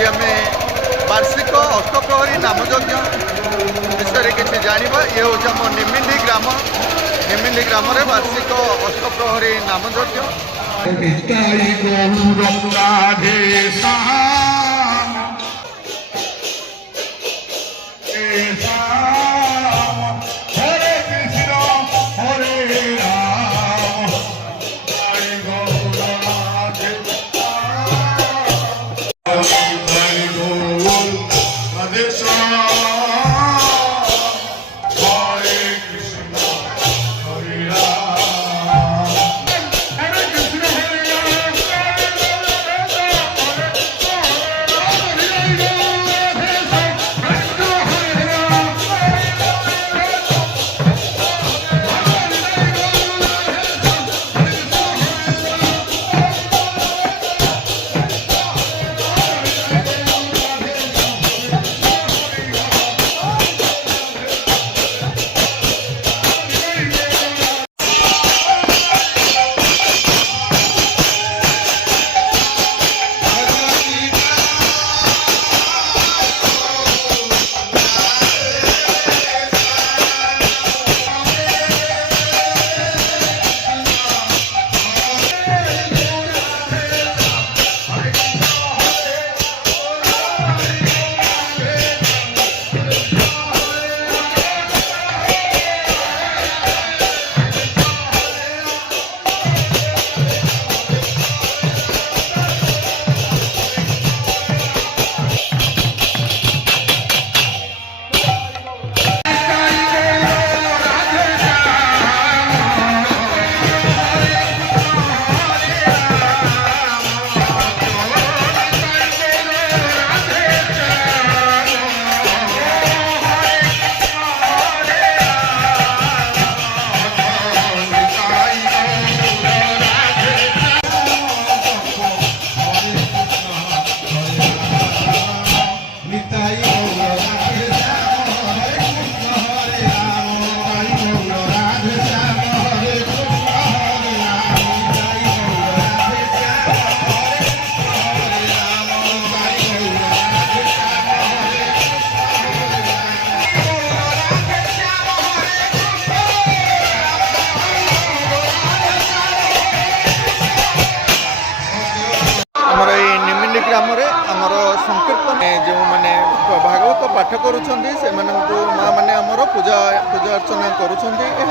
आज आम वार्षिक अष्टप्रहरी नामयज्ञ विषय किसी जाना। ये हूँ आम निमिंडी ग्राम वार्षिक अष्टप्रहरी नामयज्ञ। ग्राम आमर संकीर्तन जो मैंने भागवत पाठ करुँचे माँ मैंने आमर पूजा अर्चना करुँच।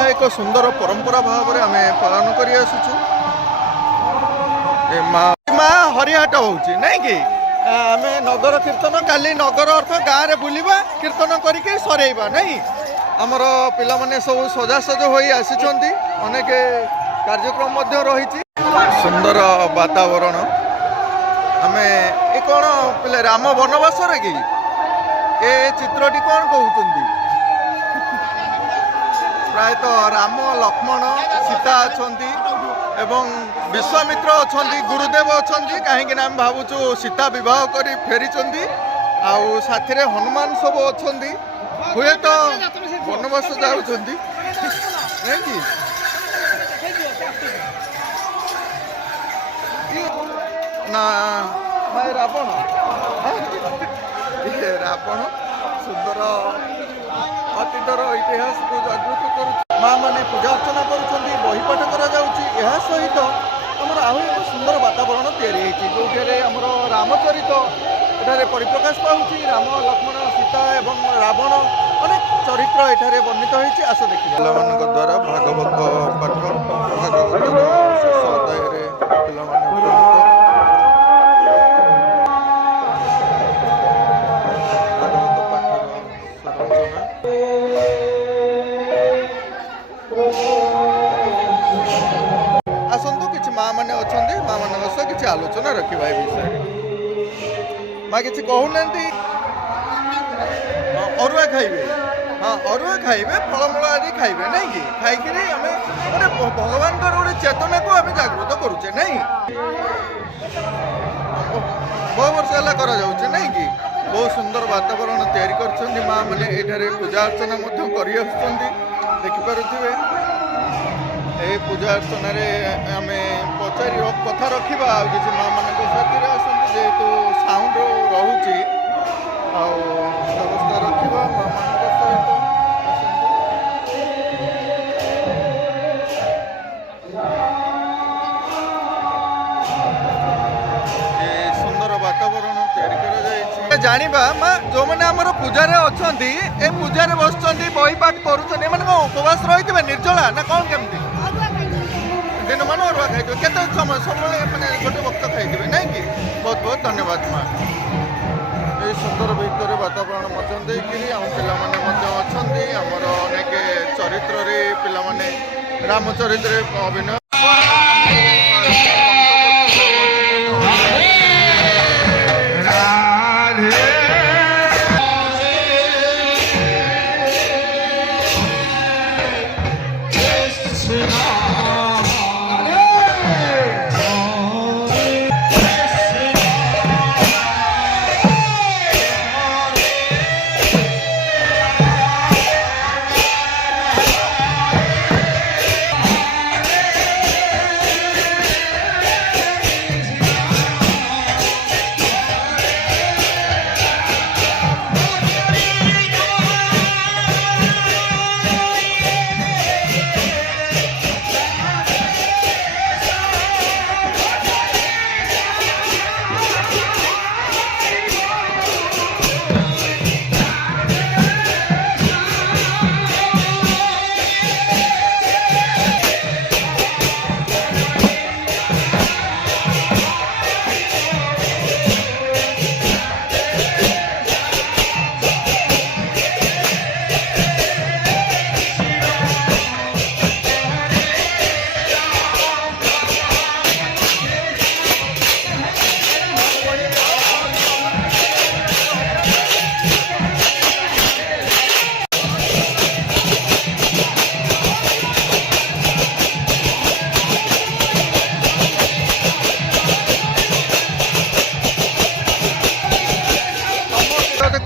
एक सुंदर परंपरा भाव में आम पालन कर माँ हरिहाट हो कि आम नगर कीर्तन काली नगर अर्थ गाँव में बुलवा कीर्तन करके सरेबा नहीं आमर पिला माने सब सजासज हो आसी अनेक कार्यक्रम रही सुंदर वातावरण। आमे ये कौन पे राम वनवास कि ए चित्रटी कौन कहते प्रायतः राम लक्ष्मण सीता अच्छा एवं विश्वामित्र अच्छा गुरुदेव अच्छा कहीं आम भावुँ सीता विवाह कर फेरी आउ साथी हनुमान सब अच्छा हुए तो वनवास जाऊँगी ना भाई रावण रावण सुंदर अतीतर इतिहास को जागृत कर माँ मैंने पूजा अर्चना कर बहीपाठ कर सहित आम आहु एक सुंदर वातावरण या आमर रामचरित एठारे परिप्रकाश पाऊँ राम लक्ष्मण सीता एवं रावण अनेक चरित्र एठारे वर्णित होती। आस देखिए पिला द्वारा भागवत पाठ भागवत शेष अध्याय पिला आसतु कि माँ मैंने अच्छा माँ मान सह कि आलोचना रखा ये विषय माँ कि कहूना अरुआ खाइबे हाँ अरुआ खाइबे फलमूल आदि खाइबे नहीं कि खाई आम गोटे भगवान गोटे चेतना को आम जागृत करुचे नहीं बहुत वर्ष है नहीं कि बहुत सुंदर वातावरण तैयारी कर माँ मैंने ये पूजा अर्चना देखिपे ये पूजा अर्चन आम पचार कथा रखा कि माँ मान साथी जेहेतु साउंड रोचे ଆଉ ବ୍ୟବସ୍ଥା ରଖିବା ମାମାନଙ୍କ ସହିତ ଏ ସୁନ୍ଦର ବାତାବରଣ ତିଆରି କରାଯାଇଛି। ଜାଣିବା ମା ଯୋଉମାନେ ଆମର ପୂଜାରେ ଅଛନ୍ତି ଏ ପୂଜାରେ ବସୁଛନ୍ତି ବହି ପାଠ କରୁଛନ୍ତି ଏମାନେ କଣ ଉପବାସ ରହିଥିବେ ନିର୍ଜଳା ନା କଣ କେମିତି? ଦିନ ମାନ ଅରୁଆ ଖାଇଥିବେ କେତେ ସମୟ ସବୁବେଳେ ମାନେ ଗୋଟେ ବକ୍ତ ଖାଇଥିବେ ନାଇଁ କି? ବହୁତ ବହୁତ ଧନ୍ୟବାଦ ମା। এই সুন্দর ভিতরে বাতাবরণ মধ্যে ଦେଇକିରି ଆମ ପିଲାମାନେ ମଧ୍ୟ ଅଛନ୍ତି ଆମର ଅନେକ ଚରିତ୍ରରେ ପିଲାମାନେ ରାମଚରିତ୍ରରେ ଅଭିନୟ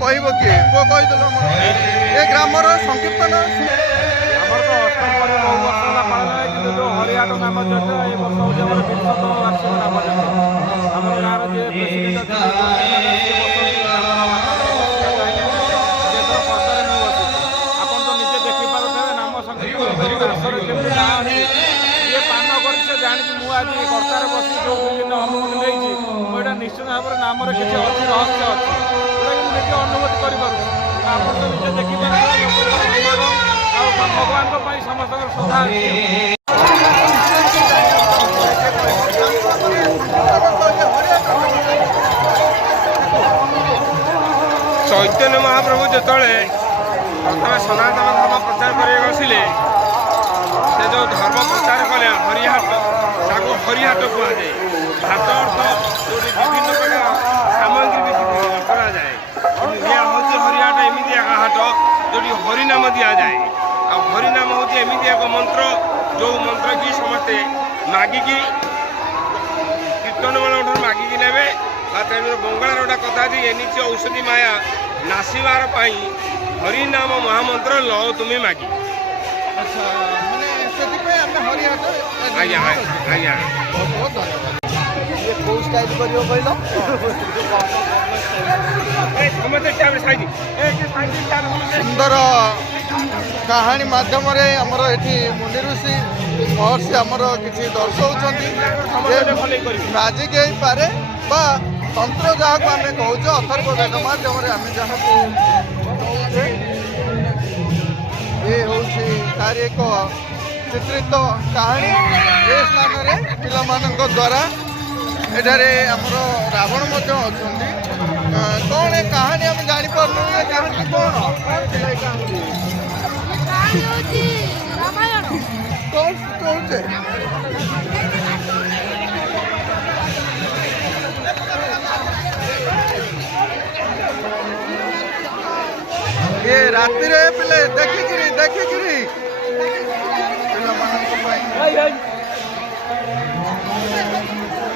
କହିବ କିଏ ପୁଅ କହିଦେଲ ଆମର ଏ ଗ୍ରାମର ସଂକୀର୍ତ୍ତନ ଆମର ତ ଅଷ୍ଟମ ପରେ ବହୁ ବର୍ଷ ହେଲା ପାଳନ ହେଇଛି ଯେଉଁ ହରିହାଟ ନାମ ଯଜ୍ଞ ଏ ବର୍ଷ ହେଉଛି ଆମର 200ତମ ବାର୍ଷିକ ନାମ ଯଜ୍ଞ। ଆମର ଗାଁର ଯିଏ ପ୍ରେସିଡେଣ୍ଟ ଆପଣ ତ ନିଜେ ଦେଖିପାରୁଥିବେ ନାମ ସଂକୀର୍ତ୍ତନ ରାସରେ କେମିତି ନାଁ ଅଛି ଯିଏ ପାନ କରି ସେ ଜାଣିଛି ମୁଁ ଆଜି କର୍ତ୍ତାରେ ବସି ଯେଉଁ ବିଭିନ୍ନ ଅନୁମତି ନେଇଛି ମୁଁ ଏଇଟା ନିଶ୍ଚିତ ଭାବରେ ନାମରେ କିଛି ଅଛି ରହସ୍ୟ ଅଛି ଯେଉଁଟାକି ମୁଁ ନିଜେ ଅନୁମତି କରିପାରୁଛି। ଆପଣ ତ ନିଜେ ଦେଖିପାରୁଥିବେ ଆଉ ଭଗବାନଙ୍କ ପାଇଁ ସମସ୍ତଙ୍କର ଶ୍ରଦ୍ଧା ଅଛି। ଚୈତନ୍ୟ ମହାପ୍ରଭୁ ଯେତେବେଳେ ପ୍ରଥମେ ସନାତନ ଧର୍ମ ପ୍ରଚାର କରିବାକୁ ଆସିଲେ ସେ ଯେଉଁ ଧର୍ମ ପ୍ରଚାର କଲେ ହରିହାଟ ତାକୁ ହରିହାଟ କୁହାଯାଏ। ହାଟ ଅର୍ଥ ଯେଉଁଠି ବିଭିନ୍ନ ପ୍ରକାର ସାମଗ୍ରୀ ବିକ୍ରି କରାଯାଏ। ଏହା ହେଉଛି ହରିହାଟ ଏମିତି ଏକ ହାଟ ଯେଉଁଠି ହରିନାମ ଦିଆଯାଏ। ଆଉ ହରିନାମ ହେଉଛି ଏମିତି ଏକ ମନ୍ତ୍ର ଯେଉଁ ମନ୍ତ୍ର କି ସମସ୍ତେ ମାଗିକି କୀର୍ତ୍ତନ ମାନଙ୍କଠାରୁ ମାଗିକି ନେବେ। ବା ତେଣୁ ବଙ୍ଗଳାର ଗୋଟେ କଥା ଅଛି ଏନିଚ ଔଷଧି ମାୟା ନାସିବାର ପାଇଁ ହରିନାମ ମହାମନ୍ତ୍ର ଲ ତୁମେ ମାଗି। ଆଚ୍ଛା ମାନେ ସେଥିପାଇଁ ଆମେ ହରିହାଟ ଆଜ୍ଞା ଆଜ୍ଞା ବହୁତ ବହୁତ ଧନ୍ୟବାଦ। ଇଏ କୋଉ ଷ୍ଟାଇଲ କରିବ କହିଲ? ସୁନ୍ଦର କାହାଣୀ ମାଧ୍ୟମରେ ଆମର ଏଠି ମୁନି ଋଷି ମହର୍ଷି ଆମର କିଛି ଦର୍ଶାଉଛନ୍ତି ଯେ ମ୍ୟାଜିକ ହେଇପାରେ ବା ତନ୍ତ୍ର ଯାହାକୁ ଆମେ କହୁଛେ ଅଥର୍ବ ବେଦ ମାଧ୍ୟମରେ ଆମେ ଯାହାକୁ କହୁଛେ ଏ ହେଉଛି ତାର ଏକ ଚିତ୍ରିତ କାହାଣୀ। ଏ ସ୍ଥାନରେ ପିଲାମାନଙ୍କ ଦ୍ୱାରା ଏଠାରେ ଆମର ରାବଣ ମଧ୍ୟ ଅଛନ୍ତି। କ'ଣ ଏ କାହାଣୀ ଆମେ ଜାଣିପାରୁନୁ ଏ କାହାଣୀ କ'ଣ ଥିଲା ଏ କାହାଣୀ କ'ଣ କହୁଛେ? ये राति रे पिले देखिकिरी पिलाମାନଙ୍କ ପାଇଁ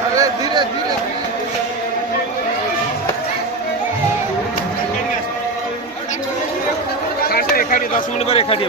अरे धीरे धीरे एखादी 10 मिनट पर एखादी